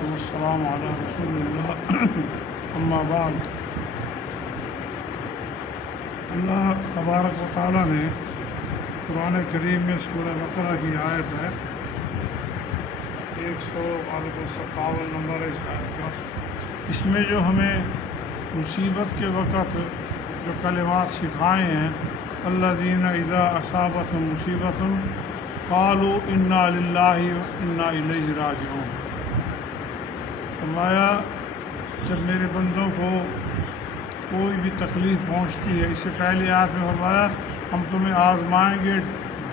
والسلام علی رسول اللہ اما بعد۔ اللہ تبارک و تعالیٰ نے قرآن کریم میں سورہ بقرہ کی آیت ہے 157 نمبر اس آیت کا، اس میں جو ہمیں مصیبت کے وقت جو کلمات سکھائے ہیں، الذین اذا اصابتہم مصیبۃ قالوا انا للہ و انا الیہ راجعون۔ فرمایا جب میرے بندوں کو کوئی بھی تکلیف پہنچتی ہے، اس سے پہلے آیت میں فرمایا ہم تمہیں آزمائیں گے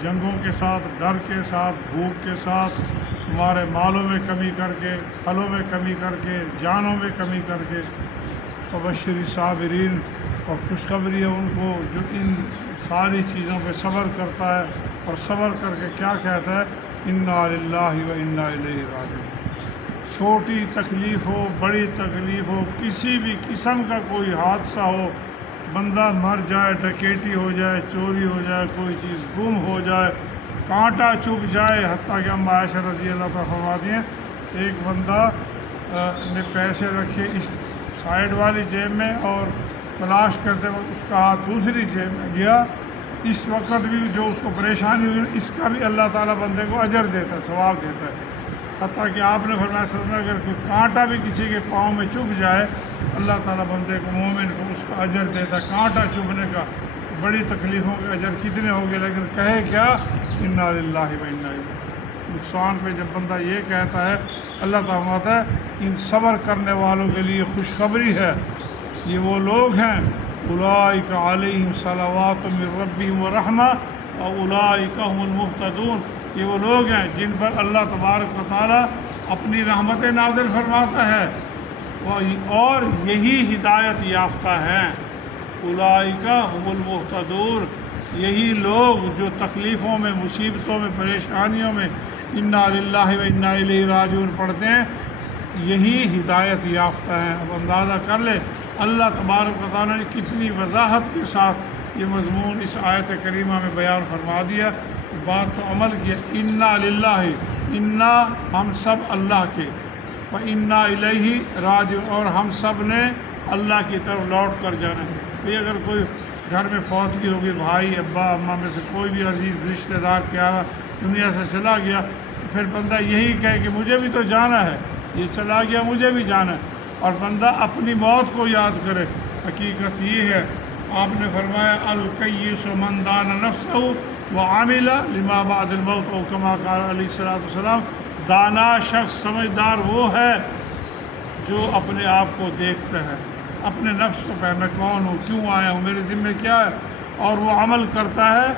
جنگوں کے ساتھ، ڈر کے ساتھ، بھوک کے ساتھ، تمہارے مالوں میں کمی کر کے، پھلوں میں کمی کر کے، جانوں میں کمی کر کے۔ وبشر صابرین، اور خوشخبری ہے ان کو جو ان ساری چیزوں پہ صبر کرتا ہے، اور صبر کر کے کیا کہتا ہے، انا للہ و انا الیہ راجعون۔ چھوٹی تکلیف ہو، بڑی تکلیف ہو، کسی بھی قسم کا کوئی حادثہ ہو، بندہ مر جائے، ڈکیٹی ہو جائے، چوری ہو جائے، کوئی چیز گم ہو جائے، کانٹا چبھ جائے، حتیٰ کہ ہم عائشہ رضی اللہ تعالیٰ فرماتی ہیں ایک بندہ نے پیسے رکھے اس سائیڈ والی جیب میں، اور تلاش کرتے وقت اس کا ہاتھ دوسری جیب میں گیا، اس وقت بھی جو اس کو پریشانی ہوئی، اس کا بھی اللہ تعالیٰ بندے کو اجر دیتا ہے، ثواب دیتا ہے۔ حتیٰ کہ آپ نے فرمایا صلی اگر کوئی کانٹا بھی کسی کے پاؤں میں چبھ جائے، اللہ تعالیٰ بندے کو، مومن کو، اس کا اجر دیتا ہے۔ کانٹا چبھنے کا، بڑی تکلیفوں کے اجر کتنے ہو گئے، لیکن کہے کیا، انا للہ و انا الیہ۔ نقصان پہ جب بندہ یہ کہتا ہے، اللہ تعالیٰ فرماتا ہے ان صبر کرنے والوں کے لیے خوشخبری ہے، یہ وہ لوگ ہیں اولئک علیہم صلوات من ربہم ورحمہ واولئک هم المہتدون، یہ وہ لوگ ہیں جن پر اللہ تبارک و تعالیٰ اپنی رحمت نازل فرماتا ہے، اور یہی ہدایت یافتہ ہیں۔ اولئک هم المہتدون، یہی لوگ جو تکلیفوں میں، مصیبتوں میں، پریشانیوں میں انا للہ و انا الیہ راجعون پڑھتے ہیں، یہی ہدایت یافتہ ہیں۔ اب اندازہ کر لے اللہ تبارک و تعالیٰ نے کتنی وضاحت کے ساتھ یہ مضمون اس آیت کریمہ میں بیان فرما دیا، بات کو عمل کیا۔ انا للہ، انا ہم سب اللہ کے، و انا الیہ راجعون، اور ہم سب نے اللہ کی طرف لوٹ کر جانا ہے۔ بھئی اگر کوئی گھر میں فوتگی ہوگی، بھائی، ابا، اماں میں سے کوئی بھی عزیز رشتہ دار پیارا دنیا سے چلا گیا، تو پھر بندہ یہی کہے کہ مجھے بھی تو جانا ہے، یہ چلا گیا مجھے بھی جانا ہے، اور بندہ اپنی موت کو یاد کرے۔ حقیقت یہ ہے، آپ نے فرمایا الکیس من دان نفسہ وعمل لما بعد الموت، او کما قال علیہ الصلوۃ والسلام، دانا شخص، سمجھدار وہ ہے جو اپنے آپ کو دیکھتا ہے، اپنے نفس کو پہ میں کون ہوں، کیوں آیا ہوں، میرے ذمہ کیا ہے، اور وہ عمل کرتا ہے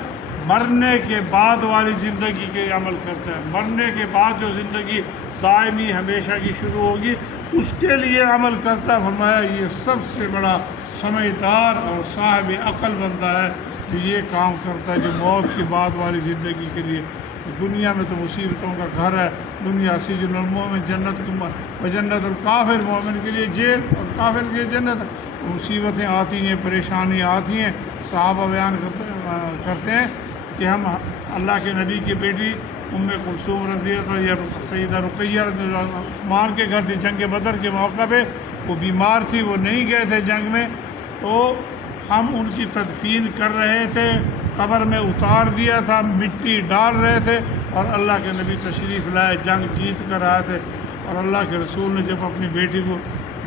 مرنے کے بعد والی زندگی کے عمل کرتا ہے۔ مرنے کے بعد جو زندگی دائمی ہمیشہ کی شروع ہوگی، اس کے لیے عمل کرتا ہے۔ فرمایا یہ سب سے بڑا سمجھدار اور صاحب عقل بندہ ہے جو یہ کام کرتا ہے، جو موت کے بعد والی زندگی کے لیے۔ دنیا میں تو مصیبتوں کا گھر ہے، دنیا سجن المومن، جنت و جنت الکافر، مومن کے لیے جیل اور کافر کے لیے جنت۔ مصیبتیں آتی ہیں، پریشانی آتی ہیں۔ صحابہ بیان کرتے ہیں کہ ہم اللہ کے نبی کی بیٹی ام کلثوم رضی اللہ عنہ، یا سیدہ رقیہ رضی اللہ عنہ، عثمان کے گھر تھی، جنگ بدر کے موقع پہ وہ بیمار تھی، وہ نہیں گئے تھے جنگ میں، تو ہم ان کی تدفین کر رہے تھے، قبر میں اتار دیا تھا، مٹی ڈال رہے تھے، اور اللہ کے نبی تشریف لائے، جنگ جیت کر آئے تھے، اور اللہ کے رسول نے جب اپنی بیٹی کو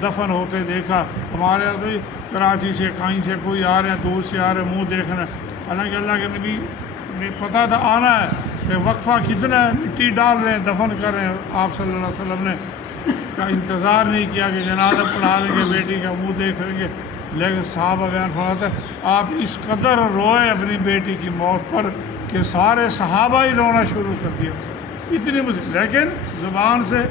دفن ہوتے دیکھا، ہمارے ابھی کراچی سے، کہیں سے کوئی آ رہے ہیں، دور سے آ رہے ہیں، منہ دیکھ رہے ہیں، حالانکہ اللہ کے نبی نے پتہ تھا آنا ہے، کہ وقفہ کتنا ہے، مٹی ڈال رہے ہیں، دفن کر رہے ہیں، آپ صلی اللہ علیہ وسلم نے کا انتظار نہیں کیا کہ جنازہ پڑھا لیں گے، بیٹی کا منہ دیکھ لیں گے، لیکن صحابہ بیان فرماتے ہیں آپ اس قدر روئے اپنی بیٹی کی موت پر کہ سارے صحابہ ہی رونا شروع کر دیا، اتنی لیکن زبان سے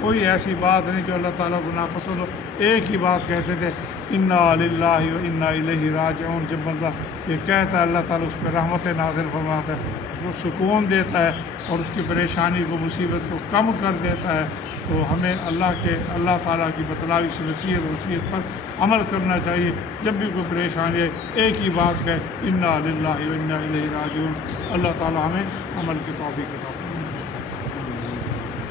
کوئی ایسی بات نہیں جو اللہ تعالیٰ کو ناپسند ہو، ایک ہی بات کہتے تھے، انا للہ و انا الیہ راجعون۔ جب بندہ یہ کہتا ہے، اللہ تعالیٰ اس پہ رحمت نازل فرماتا ہے، اس کو سکون دیتا ہے، اور اس کی پریشانی کو، مصیبت کو کم کر دیتا ہے۔ تو ہمیں اللہ تعالیٰ کی بتلائی سے وصیت پر عمل کرنا چاہیے۔ جب بھی کوئی پریشانی ہے، ایک ہی بات کہے، انا للہ و انا الیہ راجعون۔ اللہ تعالیٰ ہمیں عمل کی توفیق عطا فرمائے۔